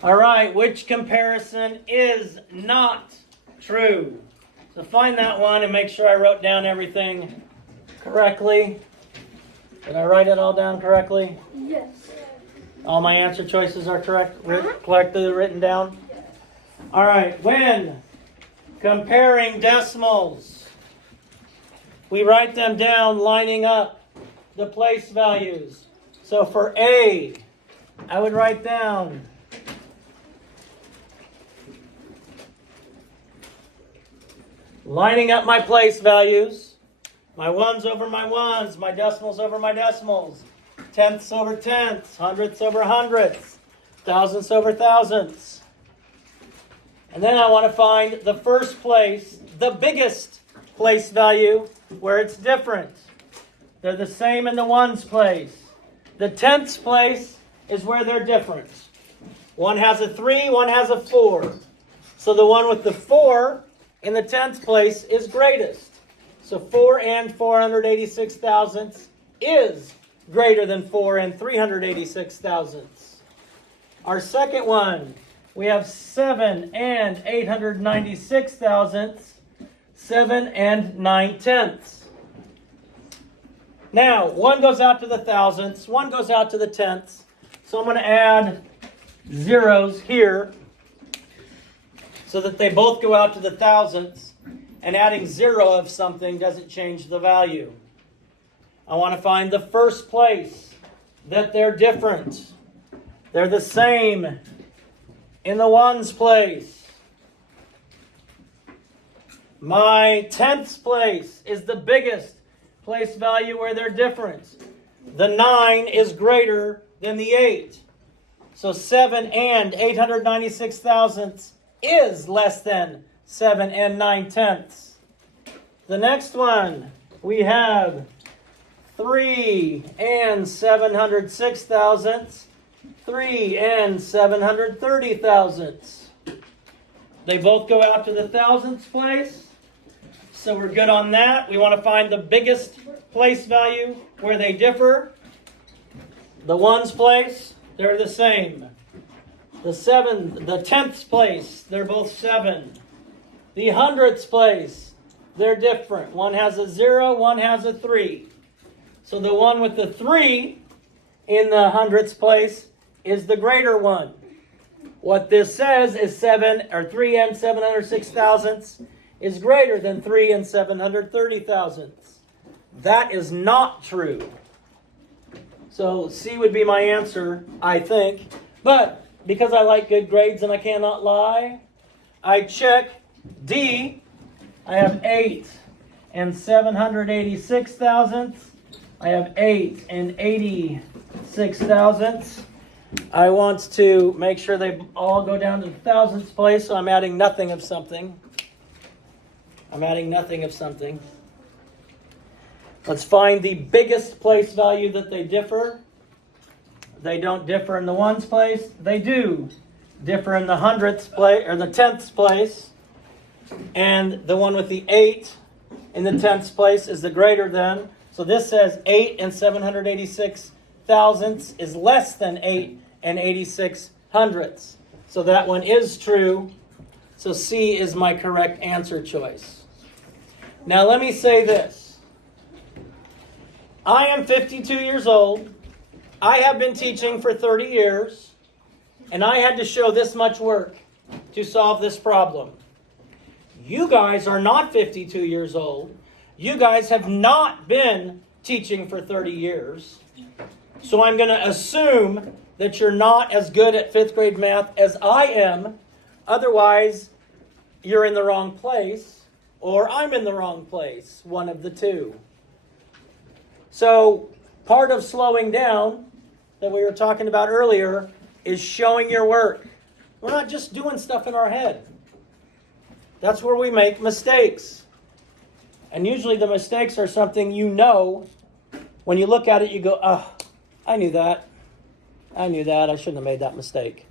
All right, which comparison is not true? So find that one and make sure I wrote down everything correctly. Did I write it all down correctly? Yes. All my answer choices are correctly written down? All right, when comparing decimals, we write them down lining up the place values. So for A, I would write down lining up my place values, my ones over my ones, my decimals over my decimals, tenths over tenths, hundredths over hundredths, thousandths over thousandths. And then I want to find the first place, the biggest place value where it's different. They're the same in the ones place. The tenths place is where they're different. One has a 3, one has a 4. So the one with the 4 in the tenths place is greatest. So 4 and 486 thousandths is greater than 4 and 386 thousandths. Our second one, we have 7 and 896 thousandths, 7 and 9 tenths. Now, one goes out to the thousandths, one goes out to the tenths. So I'm going to add zeros here so that they both go out to the thousandths. And adding 0 of something doesn't change the value. I want to find the first place that they're different. They're the same in the ones place. My tenths place is the biggest place value where they're different. The 9 is greater than the 8. So 7 and 896 thousandths is less than 7 and 9 tenths. The next one, we have 3 and 706 thousandths, 3 and 730 thousandths. They both go out to the thousandths place. So we're good on that. We want to find the biggest place value where they differ. The ones place, they're the same. The tenths place, they're both 7. The hundredths place, they're different. One has a 0, one has a 3. So the one with the 3 in the hundredths place is the greater one. What this says is 3 and 706 thousandths is greater than 3 and 730 thousandths. That is not true. So C would be my answer, I think. But because I like good grades and I cannot lie, I check D. I have 8 and 786 thousandths. I have 8 and 86 thousandths. I want to make sure they all go down to the thousandths place, so I'm adding nothing of something. Let's find the biggest place value that they differ. They don't differ in the ones place. They do differ in the hundredths place or the tenths place. And the one with the 8 in the tenths place is the greater than. So this says 8 and 786 thousandths is less than 8 and 86 hundredths. So that one is true. So C is my correct answer choice. Now let me say this. I am 52 years old. I have been teaching for 30 years. And I had to show this much work to solve this problem. You guys are not 52 years old. You guys have not been teaching for 30 years. So I'm going to assume that you're not as good at 5th grade math as I am. Otherwise, you're in the wrong place, or I'm in the wrong place, one of the two. So part of slowing down that we were talking about earlier is showing your work. We're not just doing stuff in our head. That's where we make mistakes. And usually the mistakes are something you know. When you look at it, you go, oh, I knew that. I shouldn't have made that mistake.